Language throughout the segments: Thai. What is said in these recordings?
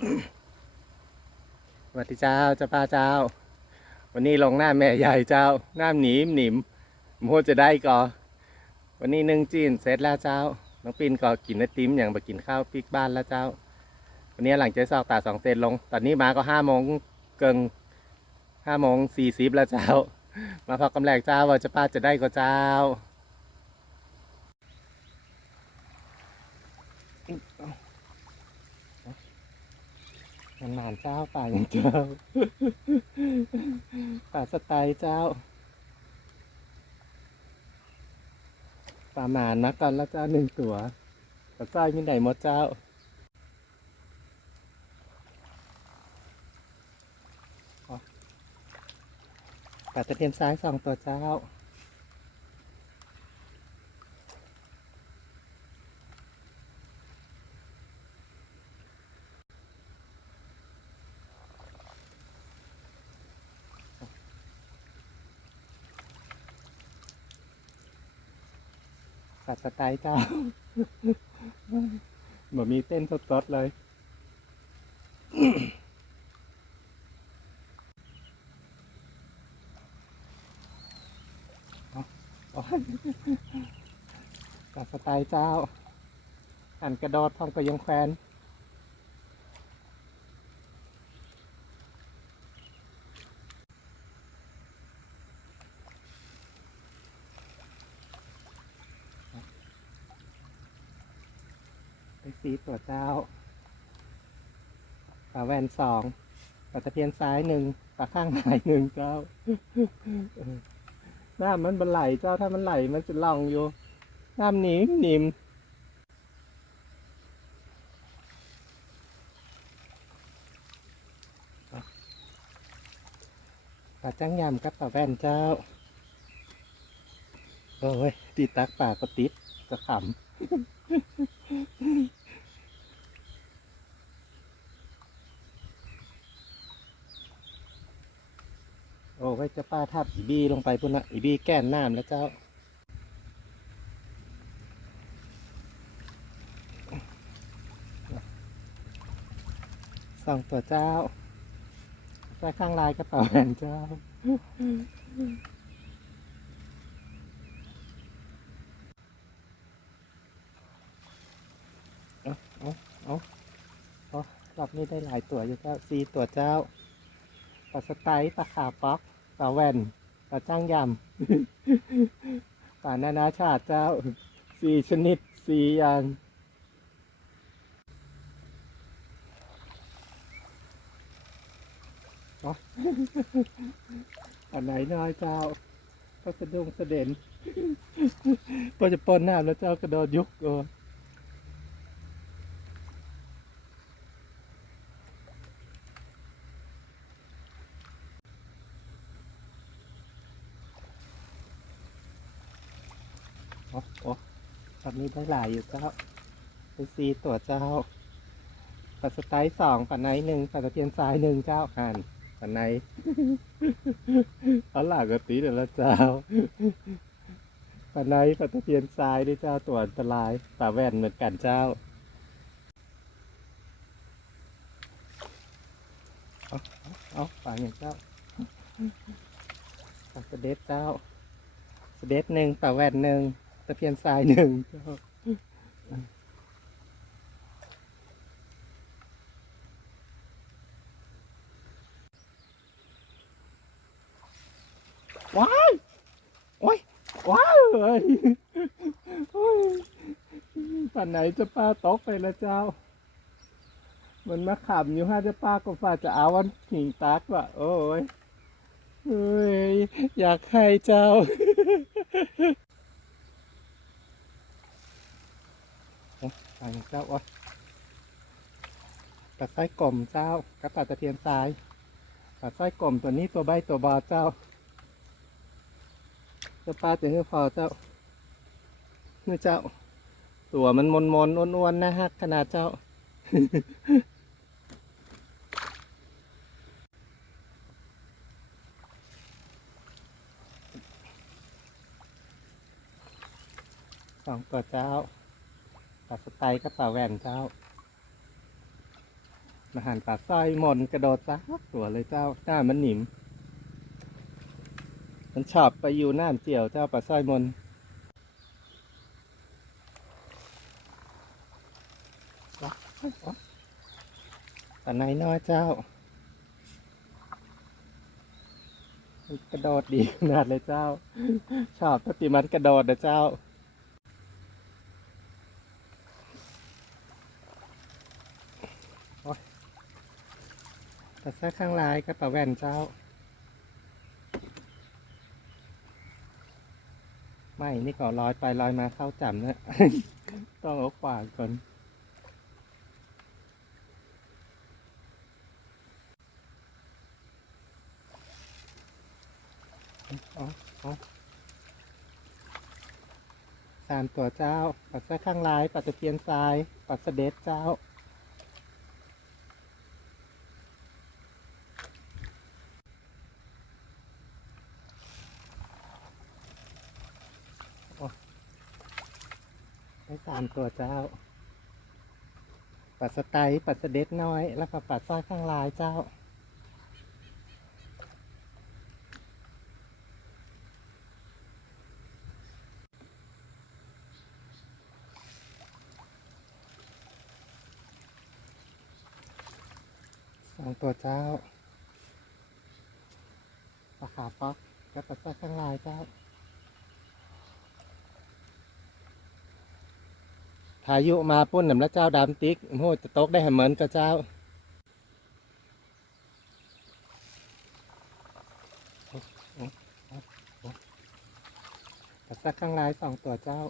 สวัสดีเจ้าเจ้าป้าเจ้า วันนี้ลงหน้าแม่ใหญ่เจ้า หน้าหนีมหนิมโมจะได้ก่อ วันนี้นึ่งจีนเสร็จแล้วเจ้า น้องปินก็กินไอติมอย่างไปกินข้าวปิกบ้านแล้วเจ้า วันนี้หลังจซอกตาสองเซนลง ตอนนี้มาก็ห้าโมงเกิงห้าโมงสี่สิบแล้วเจ้า มาพักกำแรกเจ้าว่าจะป้าจะได้ก็เจ้า มันหมานเจ้าป่าอย่างเจ้าป่าสไตล์เจ้าป่าหมานมากันแล้วเจ้าหนึ่งตัวป่าสร้อยมีไหนหมดเจ้าป่าตะเพียนซ้ายสองตัวเจ้า สไตล์เจ้าเหมือนมีเต้นสดๆเลยกับสไตล์เจ้า หันกระโดดพร้อมกับยงแควน ไปสีตัวเจ้าปลาแวนสองปลาตะเพียนซ้ายหนึ่งปลาข้างหายหนึ่งเจ้าน้ำมันบนไหลเจ้าถ้ามันไหลมันจะล่องอยู่น้ำหนิมหนิมปลาจ้างยำกับปลาแว่นเจ้า โอ้ยตีตักปลากก็ติดจะขำ โอ้ยจะป้าทับอีบีลงไปพุ่นนะอีบีแก้นน้ำแล้วเจ้าสองตัวเจ้าใส่ข้างลายกระเป๋าแหวนเจ้า เอาเอารอบนี้ได้หลายตัวอยู่เจ้าสี่ตัวเจ้าปลาสไตล์ปลาขาป๊อกปลาแวนปลาจ้างยำปลานานาชาติเจ้าสี่ชนิดสี่อย่างอาอันไหนน้อยเจ้าก็สะดุ้งสะเด็นก็จะปนหน้ำแล้วเจ้ากระโดดยุกโอ้ โอ้โอ้ตอนนี้ได้หลายอยู่เจ้าไปซีตัวเจ้าปัสไตล์สองปันไนหนึ่งปัสเทียนซ้ายหนึ่งเจ้าอ่านปันไนเอาหลากกตีเดี๋ยวละเจ้าปันไนปัสเทียนซ้ายด้วยเจ้าตัวอันตรายป่าแว่นเหมือนกันเจ้าเอาเอาเอาป่าอย่างเจ้าป่าสเด็จเจ้าสเด็จหนึ่งป่าแว่นหนึ่งะเพียนทรายหนึ่งเจ้าว้ายโอ้ยว้ายเอยโอ้ยป่านไหนจะป้าตกไปละเจ้า มันมาขำอยู่ฮะจะป้าก็ฝ่าจะเอาวันหิงตักว่ะโอ้ยเอ้ย อยากให้เจ้า ไปเจ้าอะตัดไส้กลมเจ้ากับตัดตะเพียนทรายตัดไส้กลมตัวนี้ตัวใบตัวบอเจ้าเจ้าป้าจะให้พอเจ้านี่เจ้า ตัวมันมนมนอ้วนๆนะฮะขนาดเจ้าสองตัวเจ้า ปลาสไตล์กับปลาแหวนเจ้ามาหันปลาสร้อยหมนกระโดดซักตัวเลยเจ้าหน้ามันหนิม มันชอบไปอยู่น้ำเจียวเจ้าปลาสร้อยมนปลาไหนน้อยเจ้า กระโดดดีขนาดเลยเจ้า ชอบปฏิมันกระโดดนะเจ้า ปลาแซ่ข้างลายกับปลาแว่นเจ้า ไม่นี่ก็ลอยไปลอยมาเข้าจำนะต้องเอาขวางก่อนอาเอสามตัวเจ้าปลาแซ่ข้างลายปลาตะเพียนทรายปลาสะเด็ดเจ้าามตัวเจ้า ปัดสไตล์ปัดสเด็ดน้อย แล้วก็ปัดสร้อยข้างลายเจ้า สองตัวเจ้าปลาขาป๊อกกับปัดสร้อยข้างลายเจ้าายุมาปุ้นหนำแล้วเจ้าดำติ๊กโหจะตกได้เหมือนกับเจ้าแต่สักข้างลายสองตัวเจ้า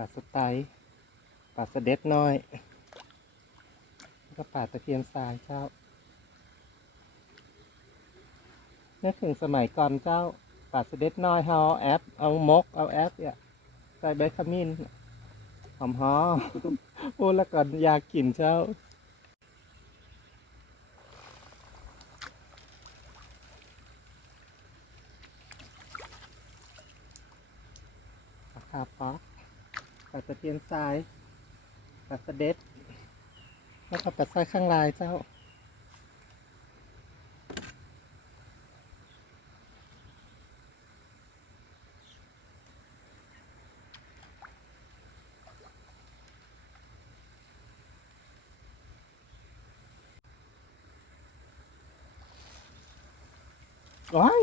ป่าสไตป่าสเด็ดน้อยแล้วก็ป่าตะเคียนทรายเจ้านึกถึงสมัยก่อนเจ้าป่าสเด็ดน้อยเฮาเอาแอป เอามก เอาแอปเนี่ยใส่ใบขมิ้นหอมหอมโอ้แล้วก่อนอยากกินเจ้าปลาคาป๊อก ปลาตะเพียนทรายปลาสะเด็ดแล้วก็ปลาสร้อยข้างลายเจ้า ว้าย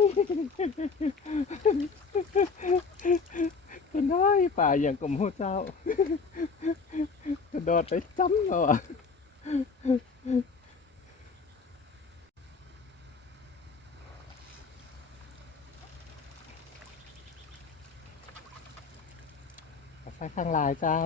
เป็นได้ป่าอย่างกลมหัวเจ้ากระโดดไปจ้ำเราอะใส่ข้างลายเจ้า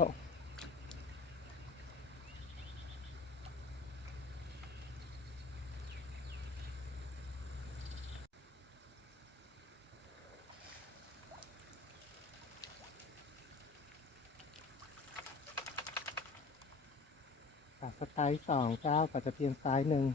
ปลาสไตล์สองเจ้าปลาตะเพียนซ้ายหนึ่ง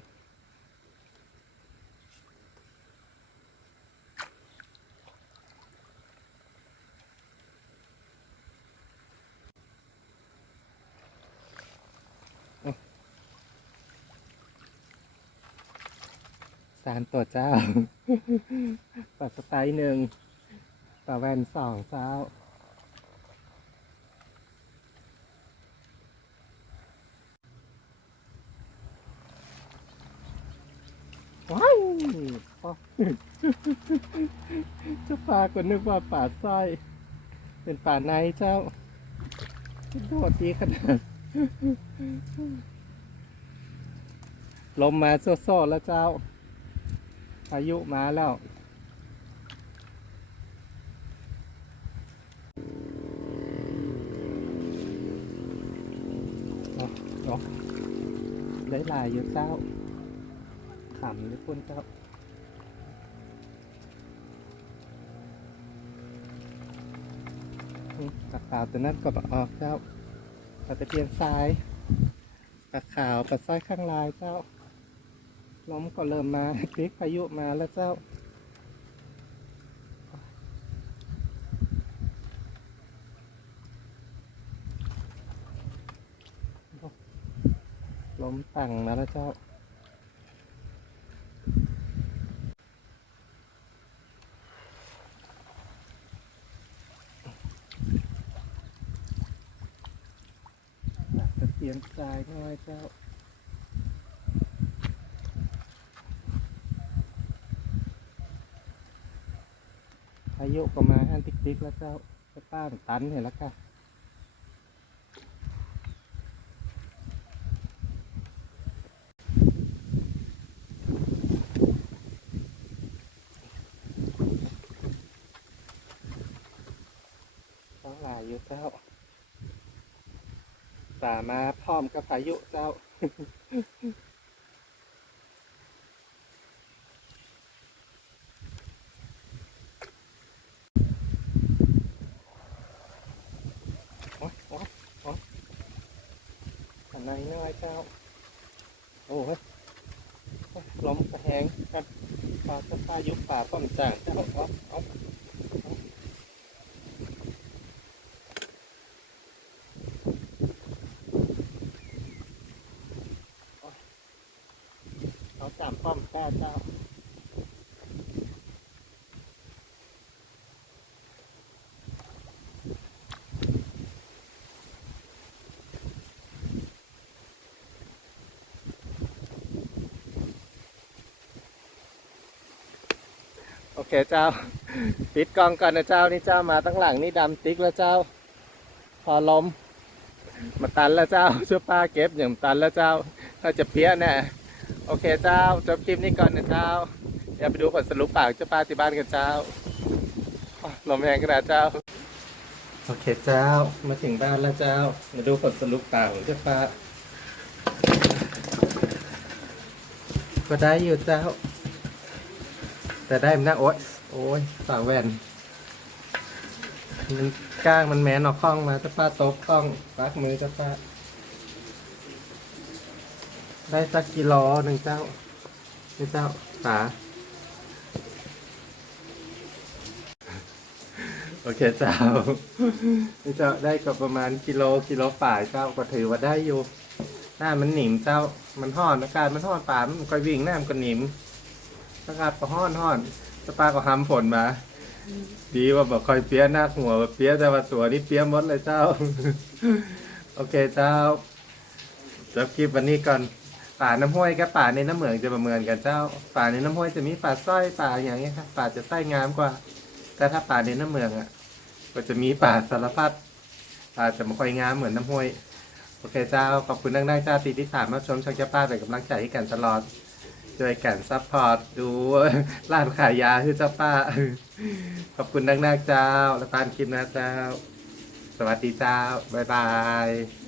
สามตัวเจ้าปลาสไตล์หนึ่งปลาแวนสองเจ้า ว้ายปะเจ้าป่าก็นึกว่าป่าสร้อยเป็นป่าในเจ้าโดดดีขนาดลมมาโซ่ๆแล้วเจ้าพายุมาแล้วเอาเอาได้หลายอยู่เจ้า ขำเลยคุณเจ้ากระเป๋าตัวนั้นก็ออกเจ้าปลาตะเพียนทรายปลาขาวปลาสร้อยข้างลายเจ้าล้มก็เริ่มมาพลิกพายุมาแล้วเจ้าล้มตั้งนะแล้วเจ้า อยากจะเปลี่ยนใจหน่อยเจ้าพายุก็มาฮันติ๊กๆแล้วเจ้าจะป้านตันเห็นแล้วค่ะ ต้องหลายอยู่เจ้า สามาพร้อมกับพายุเจ้า โอ๊ยโอ๊ยโอ๊ยอันไหนน้อยเจ้า โอ้ยโอ๊ยลมกระแหงกันป่าจะพายุป่าป้อมจ่างเจ้าเอาเอาเอาจาเจ้าโอเคเจ้า ปิดกองก่อนนะเจ้านี่เจ้ามาตั้งหลังนี่ดำติ๊กแล้วเจ้า พอล้มมาตันแล้วเจ้าเสื้อป้าเก็บอย่างตันแล้วเจ้า ถ้าจะเพี้ยแน่ โอเคเจ้า จบคลิปนี้ก่อนนะเจ้า อย่าไปดูผลสรุปปากเจ้าป้าที่บ้านกันเจ้าลมแรงขนาดเจ้า โอเคเจ้า มาถึงบ้านแล้วเจ้า มาดูผลสรุปปากของเจ้าป้า ก็ได้อยู่เจ้า แต่ได้มันนะโอ๊ยโอ้ยสาวแว่นมันก้างมันแมนออกคล้องมาเจะป้าตบคล้องปักมือเจะป้า ได้สักกิโลหนึ่งเจ้านี่เจ้าขาโอเคเจ้านี่เจ้าได้ก็ประมาณกิโลกิโลป่ายเจ้าก็ถือว่าได้อยู่หน้ามันหนิมเจ้ามันห่อนอากาศมันห่อนป่ามันก็วิ่งหน้ามันก็หนิมอากาศก็ห้อนห้อนสปาก็ห้ำฝนมาดีว่าบอกคอยเปี้ยหน้าหัวเปี้ยแต่ว่าตัวนี้เปี้ยมดเลยเจ้า โอเคเจ้าจบคลิปวันนี้ก่อน ป่าน้ำห้วยกับป่าในน้ำเหมืองจะประเมินกันเจ้า ป่าในน้ำห้วยจะมีป่าสร้อยป่าอย่างเงี้ยครับป่าจะไส้งามกว่า แต่ถ้าป่าในน้ำเมืองอะ ก็จะมีป่าสารพัดป่าจะไม่ค่อยงามเหมือนน้ำห้วย โอเคเจ้าขอบคุณนักได้เจ้าตีที่สามมาชมช่องเจ้าป้าเป็นกำลังใจให้กันตลอดช่วยกันซัพพอร์ตดูร้านขายยาที่เจ้าป้า ขอบคุณนักๆเจ้า และตามคลิปนะเจ้า สวัสดีเจ้า บ๊ายบาย